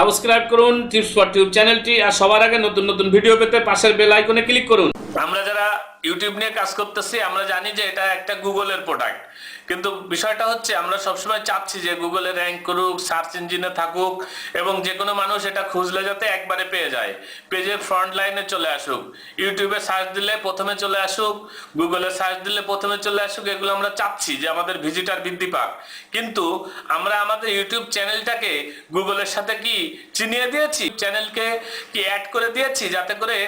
Subscribe করুন tips for tube চ্যানেলটি, আর সবার আগে নতুন নতুন ভিডিও পেতে পাশের বেল আইকনে ক্লিক করুন। আমরা যারা ইউটিউব নিয়ে কাজ করতেছি আমরা জানি যে এটা একটা গুগলের প্রোডাক্ট, কিন্তু বিষয়টা হচ্ছে আমরা সবসময় চাচ্ছি যে গুগলে র্যাঙ্ক করুক, সার্চ ইঞ্জিনে থাকুক এবং যে কোনো মানুষ এটা খুঁজলে যাতে একবারে পেয়ে যায়, পেজের ফ্রন্ট লাইনে চলে আসুক, ইউটিউবে সার্চ দিলে প্রথমে চলে আসুক, গুগলে সার্চ দিলে প্রথমে চলে আসুক। এগুলো আমরা চাচ্ছি যে আমাদের ভিজিটার বৃদ্ধি পাক, কিন্তু আমরা আমাদের ইউটিউব চ্যানেলটাকে গুগলের সাথে কি চিনিয়ে দিয়েছি, চ্যানেলকে কি অ্যাড করে দিয়েছি যাতে করে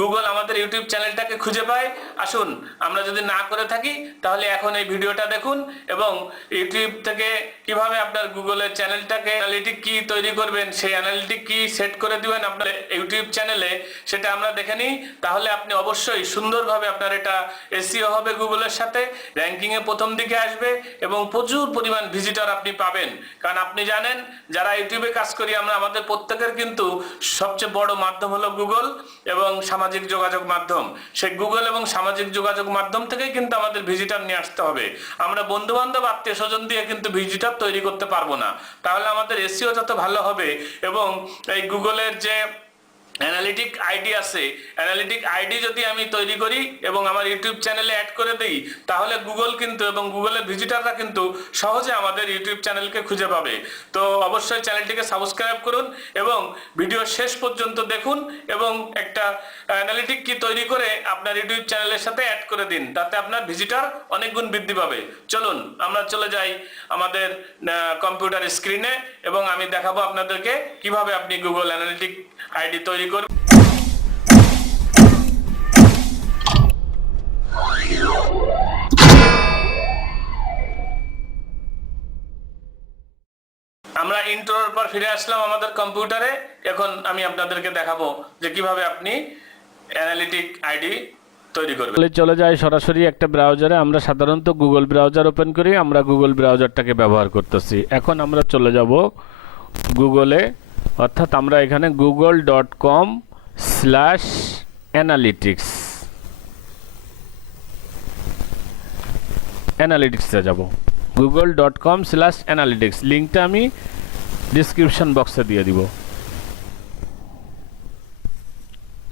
গুগল আমাদের ইউটিউব চ্যানেলটাকে খুঁজে পায়। আসুন, আমরা যদি না করে থাকি তাহলে এখন এই ভিডিওটা দেখুন এবং ইউটিউব থেকে কিভাবে আপনার গুগলের চ্যানেলটাকে অ্যানালিটিক কি তৈরি করবেন, সেই অ্যানালিটিক কি সেট করে দিবেন আপনার ইউটিউব চ্যানেলে, সেটা আমরা দেখে নিই। তাহলে আপনি অবশ্যই সুন্দরভাবে আপনার এটা এসইও হবে, গুগলের সাথে র্যাঙ্কিংয়ে প্রথম দিকে আসবে এবং প্রচুর পরিমাণ ভিজিটর আপনি পাবেন। কারণ আপনি জানেন যারা ইউটিউবে কাজ করি আমরা, আমাদের প্রত্যেকের কিন্তু সবচেয়ে বড় মাধ্যম হলো গুগল এবং সামাজিক যোগাযোগ মাধ্যম। সেই গুগল এবং সামাজিক যোগাযোগ মাধ্যম থেকেই কিন্তু আমাদের ভিজিটর নিয়ে আসতে হবে। আমরা বন্ধু বান্ধব আত্মীয় স্বজন দিয়ে কিন্তু ভিজিটর তৈরি করতে পারবো না। তাহলে আমাদের এসইও যত ভালো হবে এবং এই গুগলের যে অ্যানালিটিক আইডি আছে, অ্যানালিটিক আইডি যদি আমি তৈরি করি এবং আমার ইউটিউব চ্যানেলে অ্যাড করে দিই, তাহলে গুগল কিন্তু এবং গুগলের ভিজিটাররা কিন্তু সহজে আমাদের ইউটিউব চ্যানেলকে খুঁজে পাবে। তো অবশ্যই চ্যানেলটিকে সাবস্ক্রাইব করুন এবং ভিডিও শেষ পর্যন্ত দেখুন এবং একটা অ্যানালিটিক কি তৈরি করে আপনার ইউটিউব চ্যানেলের সাথে অ্যাড করে দিন, তাতে আপনার ভিজিটার অনেক গুণ বৃদ্ধি পাবে। চলুন আমরা চলে যাই আমাদের কম্পিউটার স্ক্রিনে এবং আমি দেখাবো আপনাদেরকে কিভাবে আপনি গুগল অ্যানালিটিক আইডি তৈরি করবেন। আমরা ইন্ট্রোর পর ফিরে আসলাম আমাদের কম্পিউটারে। এখন আমি আপনাদেরকে দেখাবো যে কিভাবে আপনি অ্যানালিটিক আইডি তৈরি করবেন। চলে যাই সরাসরি একটা ব্রাউজারে। আমরা সাধারণত গুগল ব্রাউজার ওপেন করি, আমরা গুগল ব্রাউজারটাকে ব্যবহার করতেছি। এখন আমরা চলে যাব গুগলে, অর্থাৎ আমরা এখানে google.com/analytics অ্যানালিটিক্সে যাব। google.com/analytics লিঙ্কটা আমি ডিসক্রিপশন বক্সে দিয়ে দিব।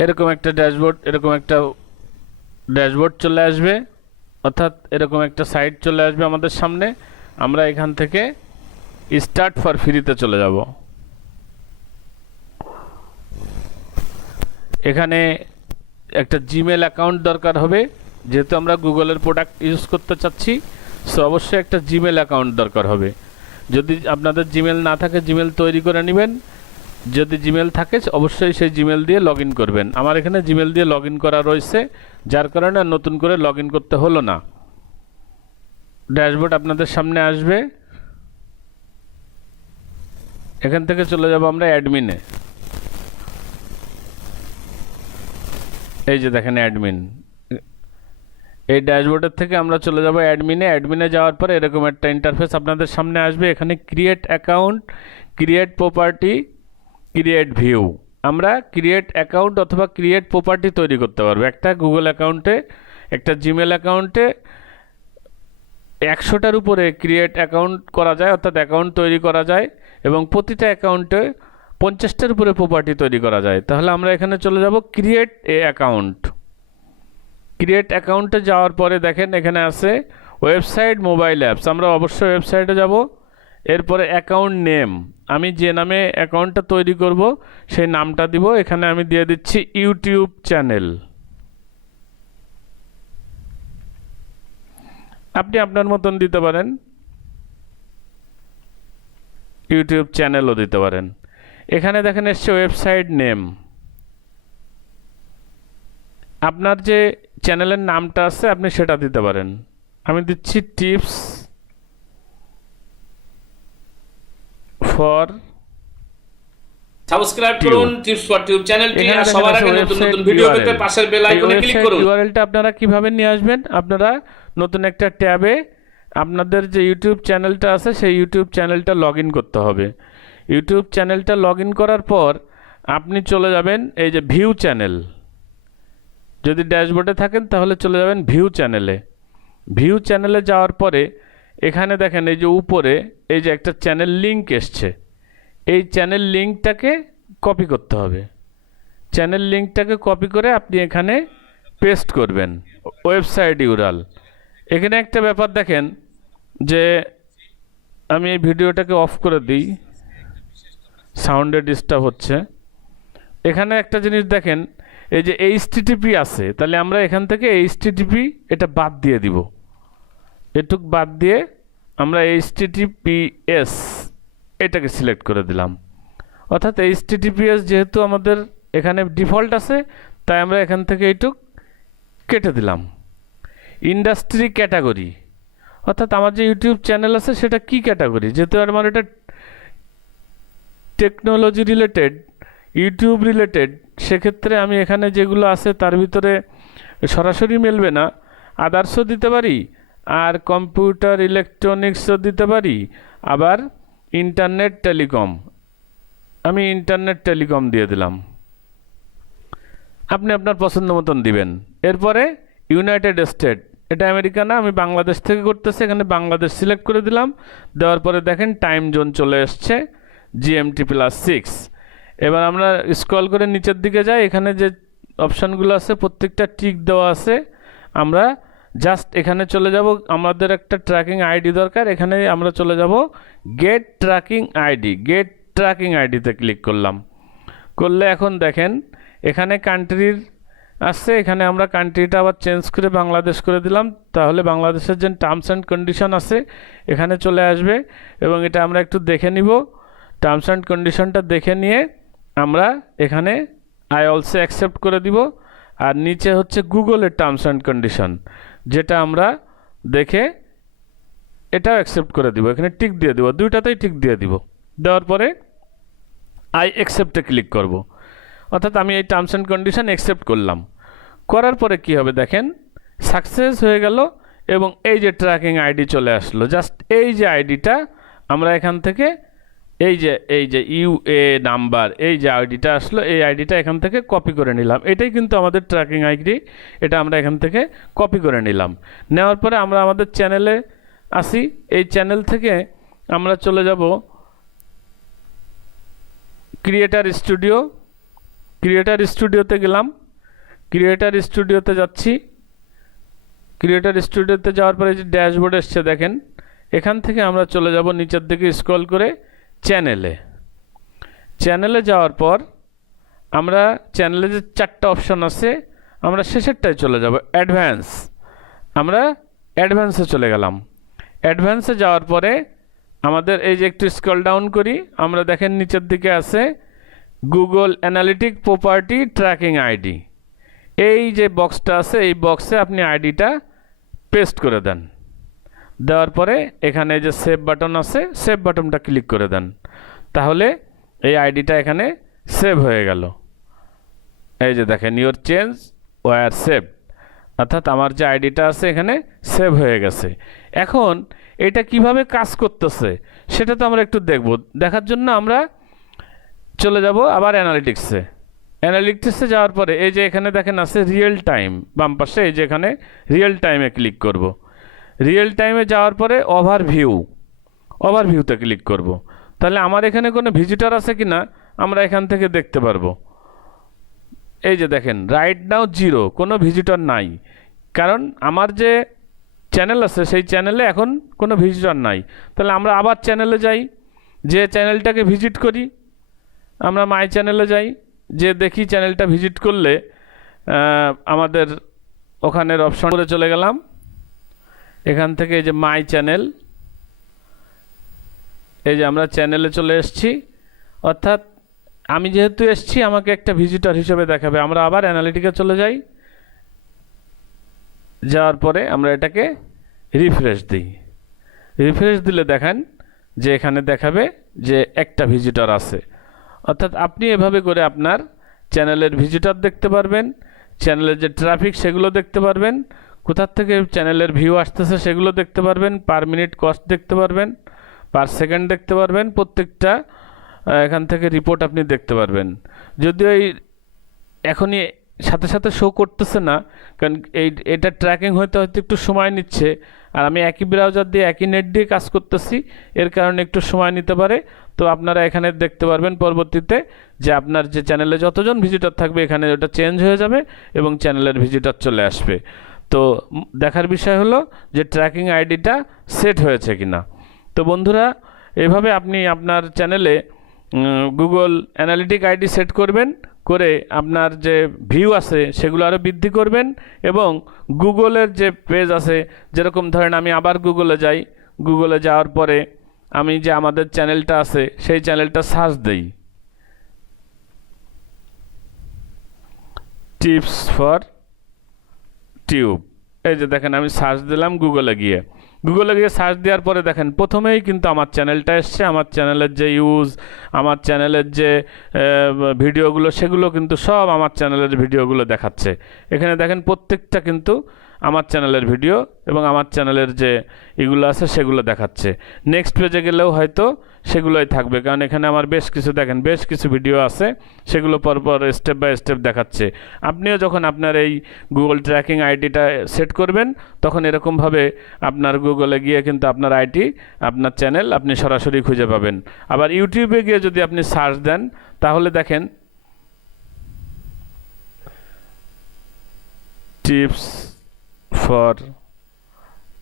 এরকম একটা ড্যাশবোর্ড চলে আসবে, অর্থাৎ এরকম একটা সাইট চলে আসবে আমাদের সামনে। আমরা এখান থেকে স্টার্ট ফর ফ্রিতে চলে যাব। এখানে একটা জিমেল অ্যাকাউন্ট দরকার হবে, যেহেতু আমরা গুগলের প্রোডাক্ট ইউজ করতে চাচ্ছি, সো অবশ্যই একটা জিমেল অ্যাকাউন্ট দরকার হবে। যদি আপনাদের জিমেল না থাকে জিমেল তৈরি করে নেবেন, যদি জিমেল থাকে অবশ্যই সেই জিমেল দিয়ে লগ ইন করবেন। আমার এখানে জিমেল দিয়ে লগ ইন করা রয়েছে, যার কারণে নতুন করে লগ ইন করতে হলো না। ড্যাশবোর্ড আপনাদের সামনে আসবে, এখান থেকে চলে যাব আমরা অ্যাডমিনে। এই যে দেখেন অ্যাডমিন, এই ড্যাশবোর্ডের থেকে আমরা চলে যাব অ্যাডমিনে। অ্যাডমিনে যাওয়ার পরে এরকম একটা ইন্টারফেস আপনাদের সামনে আসবে। এখানে create account, create property, create view. আমরা ক্রিয়েট অ্যাকাউন্ট অথবা ক্রিয়েট প্রপার্টি তৈরি করতে পারবো। একটা গুগল অ্যাকাউন্টে, একটা জিমেল অ্যাকাউন্টে 100টার উপরে ক্রিয়েট অ্যাকাউন্ট করা যায়, অর্থাৎ অ্যাকাউন্ট তৈরি করা যায়, এবং প্রতিটা অ্যাকাউন্টে 50টার উপরে প্রপার্টি তৈরি করা যায়। তাহলে আমরা এখানে চলে যাব ক্রিয়েট এ অ্যাকাউন্ট। ক্রিয়েট অ্যাকাউন্টে যাওয়ার পরে দেখেন এখানে আছে ওয়েবসাইট, মোবাইল অ্যাপস। আমরা অবশ্যই ওয়েবসাইটে যাব। এরপরে অ্যাকাউন্ট নেম, আমি যে নামে অ্যাকাউন্টটা তৈরি করব সেই নামটা দিব। এখানে আমি দিয়ে দিচ্ছি ইউটিউব চ্যানেল। আপনি আপনার মতন দিতে পারেন, ইউটিউব চ্যানেলও দিতে পারেন। এখানে দেখেন এসছে ওয়েবসাইট নেম। আপনার যে চ্যানেলের নামটা আছে আপনি সেটা দিতে পারেন। আমি দিচ্ছি টিপস ফর সাবস্ক্রাইব করুন টিপস ফর টিউব চ্যানেলটি, আর সবার আগে নতুন নতুন ভিডিও পেতে পাশের বেল আইকনে ক্লিক করুন। ইউআরএলটা আপনারা কিভাবে নিয়ে আসবেন? আপনারা নতুন একটা ট্যাবে আপনাদের যে ইউটিউব চ্যানেলটা আছে সেই ইউটিউব চ্যানেলটা লগইন করতে হবে। ইউটিউব চ্যানেলটা লগইন করার পর আপনি চলে যাবেন এই যে ভিউ চ্যানেল। যদি ড্যাশবোর্ডে থাকেন তাহলে চলে যাবেন ভিউ চ্যানেলে। ভিউ চ্যানেলে যাওয়ার পরে এখানে দেখেন এই যে উপরে এই যে একটা চ্যানেল লিঙ্ক এসছে, এই চ্যানেল লিঙ্কটাকে কপি করতে হবে। চ্যানেল লিঙ্কটাকে কপি করে আপনি এখানে পেস্ট করবেন, ওয়েবসাইট ইউরাল। এখানে একটা ব্যাপার দেখেন যে আমি এই ভিডিওটাকে অফ করে দিই, সাউন্ডে ডিস্টার্ব হচ্ছে। এখানে একটা জিনিস দেখেন, এই যে HTTP আছে, তাহলে আমরা এখান থেকে HTTP এটা বাদ দিয়ে দিব, এটুক বাদ দিয়ে আমরা HTTPS এটাকে সিলেক্ট করে দিলাম। অর্থাৎ HTTPS যেহেতু আমাদের এখানে ডিফল্ট আছে, তাই আমরা এখান থেকে এইটুক কেটে দিলাম। ইন্ডাস্ট্রি ক্যাটাগরি, অর্থাৎ আমার যে ইউটিউব চ্যানেল আছে সেটা কি ক্যাটাগরি, যেহেতু আমার এটা টেকনোলজি রিলেটেড, ইউটিউব রিলেটেড, সেক্ষেত্রে আমি এখানে যেগুলো আছে তার ভিতরে সরাসরি মেলবে না, আদার্সও দিতে পারি, আর কম্পিউটার ইলেকট্রনিক্সও দিতে পারি, আবার ইন্টারনেট টেলিকম, আমি ইন্টারনেট টেলিকম দিয়ে দিলাম। আপনি আপনার পছন্দ মতন দিবেন। এরপরে ইউনাইটেড স্টেট, এটা আমেরিকা না, আমি বাংলাদেশ থেকে করতেছি, এখানে বাংলাদেশ সিলেক্ট করে দিলাম। দেওয়ার পরে দেখেন টাইম জোন চলে এসছে GMT+6। এবার আমরা স্ক্রল করে নিচের দিকে যাই, এখানে যে অপশানগুলো আছে প্রত্যেকটা টিক দেওয়া আছে। আমরা জাস্ট এখানে চলে যাব, আমাদের একটা ট্র্যাকিং আইডি দরকার, এখানে আমরা চলে যাব get tracking ID. Get tracking আইডিতে ক্লিক করলাম, করলে এখন দেখেন এখানে কান্ট্রির আসছে, এখানে আমরা কান্ট্রিটা আবার চেঞ্জ করে বাংলাদেশ করে দিলাম, তাহলে বাংলাদেশের যে টার্মস অ্যান্ড কন্ডিশন আছে এখানে চলে আসবে, এবং এটা আমরা একটু দেখে নিব। টার্মস অ্যান্ড কন্ডিশনটা দেখে নিয়ে আমরা এখানে আই অলসো অ্যাকসেপ্ট করে দিব। আর নিচে হচ্ছে গুগলের টার্মস অ্যান্ড কন্ডিশন, যেটা আমরা দেখে এটাও অ্যাকসেপ্ট করে দিব, এখানে টিক দিয়ে দিব, দুইটাতেই টিক দিয়ে দিব। দেওয়ার পরে আই অ্যাকসেপ্টে ক্লিক করব, অর্থাৎ আমি এই টার্মস অ্যান্ড কন্ডিশন অ্যাকসেপ্ট করলাম। করার পরে কি হবে দেখেন, সাকসেস হয়ে গেল এবং এই যে ট্র্যাকিং আইডি চলে আসলো। জাস্ট এই যে আইডিটা আমরা এখান থেকে এই যে ইউএ নাম্বার, এই যে আইডিটা আসলো, এই আইডিটা এখান থেকে কপি করে নিলাম। এটাই কিন্তু আমাদের ট্র্যাকিং আইডি, এটা আমরা এখান থেকে কপি করে নিলাম। নেওয়ার পরে আমরা আমাদের চ্যানেলে আসি, এই চ্যানেল থেকে আমরা চলে যাব ক্রিয়েটার স্টুডিও। ক্রিয়েটার স্টুডিওতে গেলাম, ক্রিয়েটার স্টুডিওতে যাচ্ছি। ক্রিয়েটার স্টুডিওতে যাওয়ার পরে যে ড্যাশবোর্ড এসছে দেখেন, এখান থেকে আমরা চলে যাব নিচের দিকে স্ক্রল করে চ্যানেলে। চ্যানেলে যাওয়ার পর আমরা চ্যানেলে যে চারটা অপশন আছে, আমরা শেষেরটায় চলে যাব অ্যাডভান্স। আমরা অ্যাডভান্সে চলে গেলাম। অ্যাডভান্সে যাওয়ার পরে আমাদের এই যে একটু স্ক্রল ডাউন করি, আমরা দেখেন নিচের দিকে আছে Google analytic property tracking ID. এই যে বক্সটা আছে, এই বক্সে আপনি আইডিটা পেস্ট করে দেন। দেওয়ার পরে এখানে যে সেভ বাটন আছে, সেভ বাটনটা ক্লিক করে দেন, তাহলে এই আইডিটা এখানে সেভ হয়ে গেল। এই যে দেখেন ইওর চেঞ্জ ওয়ার সেভ, অর্থাৎ আমার যে আইডিটা আছে এখানে সেভ হয়ে গেছে। এখন এটা কিভাবে কাজ করতেছে সেটা তো আমরা একটু দেখব। দেখার জন্য আমরা চলে যাব আবার অ্যানালিটিক্সে। অ্যানালিটিক্সে যাওয়ার পরে এই যে এখানে দেখেন আছে রিয়েল টাইম, বাম পাশে এই যে এখানে রিয়েল টাইমে ক্লিক করব। রিয়েল টাইমে যাওয়ার পরে ওভারভিউতে ক্লিক করব। তাহলে আমার এখানে কোনো ভিজিটর আছে কি না আমরা এখান থেকে দেখতে পারবো। এই যে দেখেন রাইট নাও 0, কোনো ভিজিটর নাই, কারণ আমার যে চ্যানেল আছে সেই চ্যানেলে এখন কোনো ভিজিটর নাই। তাহলে আমরা আবার চ্যানেলে যাই, যে চ্যানেলটাকে ভিজিট করি, আমরা মাই চ্যানেলে যাই, যে দেখি চ্যানেলটা ভিজিট করলে আমাদের ওখানের অপশন করে চলে গেলাম। এখান থেকে এই যে মাই চ্যানেল, এই যে আমরা চ্যানেলে চলে এসেছি, অর্থাৎ আমি যেহেতু এসেছি আমাকে একটা ভিজিটর হিসেবে দেখাবে। আমরা আবার অ্যানালিটিকে চলে যাই, যাওয়ার পরে আমরা এটাকে রিফ্রেশ দিই। রিফ্রেশ দিলে দেখেন যে এখানে দেখাবে যে একটা ভিজিটর আছে। অর্থাৎ আপনি এভাবে করে আপনার চ্যানেলের ভিজিটর দেখতে পারবেন, চ্যানেলের যে ট্রাফিক সেগুলো দেখতে পারবেন, কোথার থেকে চ্যানেলের ভিউ আসতেছে সেগুলো দেখতে পারবেন, পার মিনিট কস্ট দেখতে পারবেন, পার সেকেন্ড দেখতে পারবেন, প্রত্যেকটা এখান থেকে রিপোর্ট আপনি দেখতে পারবেন। যদিও এই এখনই সাথে সাথে শো করতেছে না, কারণ এটা ট্র্যাকিং হতে হয়তো একটু সময় নিচ্ছে। আর আমি একই ব্রাউজার দিয়ে একই নেট দিয়ে কাজ করতেছি, এর কারণে একটু সময় নিতে পারে। তো আপনারা এখানে দেখতে পারবেন পরবর্তীতে যে আপনার যে চ্যানেলে যতজন ভিজিটর থাকবে এখানে ওটা চেঞ্জ হয়ে যাবে এবং চ্যানেলের ভিজিটর চলে আসবে। তো দেখার বিষয় হলো যে ট্র্যাকিং আইডিটা সেট হয়েছে কিনা। তো বন্ধুরা, এভাবে আপনি আপনার চ্যানেলে গুগল অ্যানালিটিক আইডি সেট করবেন, করে আপনার যে ভিউ আছে সেগুলো আরও বৃদ্ধি করবেন এবং গুগলের যে পেজ আছে, যেরকম ধরেন আমি আবার গুগলে যাই, গুগলে যাওয়ার পরে আমি যে আমাদের চ্যানেলটা আছে সেই চ্যানেলটা সার্চ দেই, টিপস ফর টিউব। এই যে দেখেন আমি সার্চ দিলাম গুগলে গিয়ে সার্চ দেওয়ার পরে দেখেন প্রথমেই কিন্তু আমার চ্যানেলটা এসছে। আমার চ্যানেলের যে আমার চ্যানেলের যে ভিডিওগুলো সেগুলো কিন্তু সব আমার চ্যানেলের ভিডিওগুলো দেখাচ্ছে। এখানে দেখেন প্রত্যেকটা কিন্তু আমার চ্যানেলের ভিডিও এবং আমার চ্যানেলের যে এগুলো আছে সেগুলো দেখাচ্ছে। নেক্সট পেজে গেলেও হয়তো সেগুলোই থাকবে, কারণ এখানে আমার বেশ কিছু ভিডিও আছে, সেগুলো পরপর স্টেপ বাই স্টেপ দেখাচ্ছে। আপনিও যখন আপনার এই গুগল ট্র্যাকিং আইডিটা সেট করবেন তখন এরকমভাবে আপনার গুগলে গিয়ে কিন্তু আপনার আইডি, আপনার চ্যানেল আপনি সরাসরি খুঁজে পাবেন। আবার ইউটিউবে গিয়ে যদি আপনি সার্চ দেন তাহলে দেখেন টিপস ফর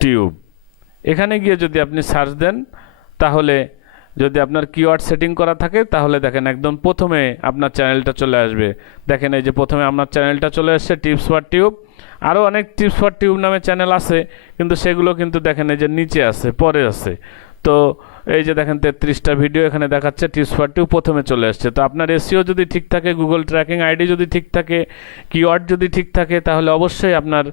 টিউব, এখানে গিয়ে যদি আপনি সার্চ দেন তাহলে যদি আপনার কিওয়ার্ড সেটিং করা থাকে তাহলে দেখেন একদম প্রথমে আপনার চ্যানেলটা চলে আসবে। দেখেন এই যে প্রথমে আপনার চ্যানেলটা চলে আসছে টিপস ফর টিউব। আরও অনেক টিপস ফর টিউব নামে চ্যানেল আছে, কিন্তু সেগুলো কিন্তু দেখেন এই যে নিচে আছে, পরে আছে। তো এই যে দেখেন 33টা ভিডিও এখানে দেখাচ্ছে, টিপস ফর টিউব প্রথমে চলে আসছে। তো আপনার এসইও যদি ঠিক থাকে, গুগল ট্র্যাকিং আইডি যদি ঠিক থাকে, কিওয়ার্ড যদি ঠিক থাকে, তাহলে অবশ্যই আপনার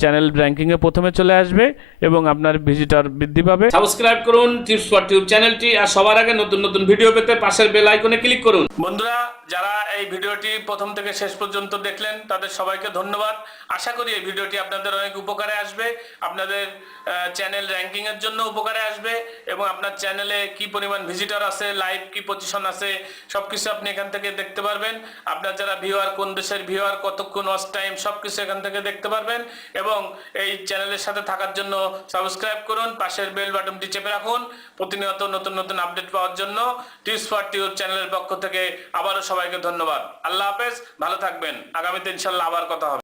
চ্যানেল র্যাঙ্কিংয়ে প্রথমে চলে আসবে এবং আপনার ভিজিটর বৃদ্ধি পাবে। সাবস্ক্রাইব করুন টিপস ফর টিউব চ্যানেলটি, আর সবার আগে নতুন নতুন ভিডিও পেতে পাশের বেল আইকনে ক্লিক করুন। বন্ধুরা, যারা এই ভিডিওটি প্রথম থেকে শেষ পর্যন্ত দেখলেন তাদের সবাইকে ধন্যবাদ। আশা করি এই ভিডিওটি আপনাদের অনেক উপকারে আসবে, আপনাদের চ্যানেল র্যাঙ্কিং এর জন্য উপকারে আসবে এবং আপনার চ্যানেলে কি পরিমাণ ভিজিটর আছে, লাইভ কি পজিশন আছে, সবকিছু আপনি এখান থেকে দেখতে পারবেন। আপনার যারা ভিউয়ার, কোন দেশের ভিউয়ার, কতক্ষণ ওয়াচ টাইম, সবকিছু এখান থেকে দেখতে পারবেন। এবং এই চ্যানেলের সাথে থাকার জন্য সাবস্ক্রাইব করুন, পাশের বেল বাটনটি চেপে রাখুন প্রতিনিয়ত নতুন নতুন আপডেট পাওয়ার জন্য। টিপস ফর টিউব চ্যানেলের পক্ষ থেকে আবারও সবাইকে ধন্যবাদ। আল্লাহ হাফেজ, ভালো থাকবেন। আগামীতে ইনশাল্লাহ আবার কথা হবে।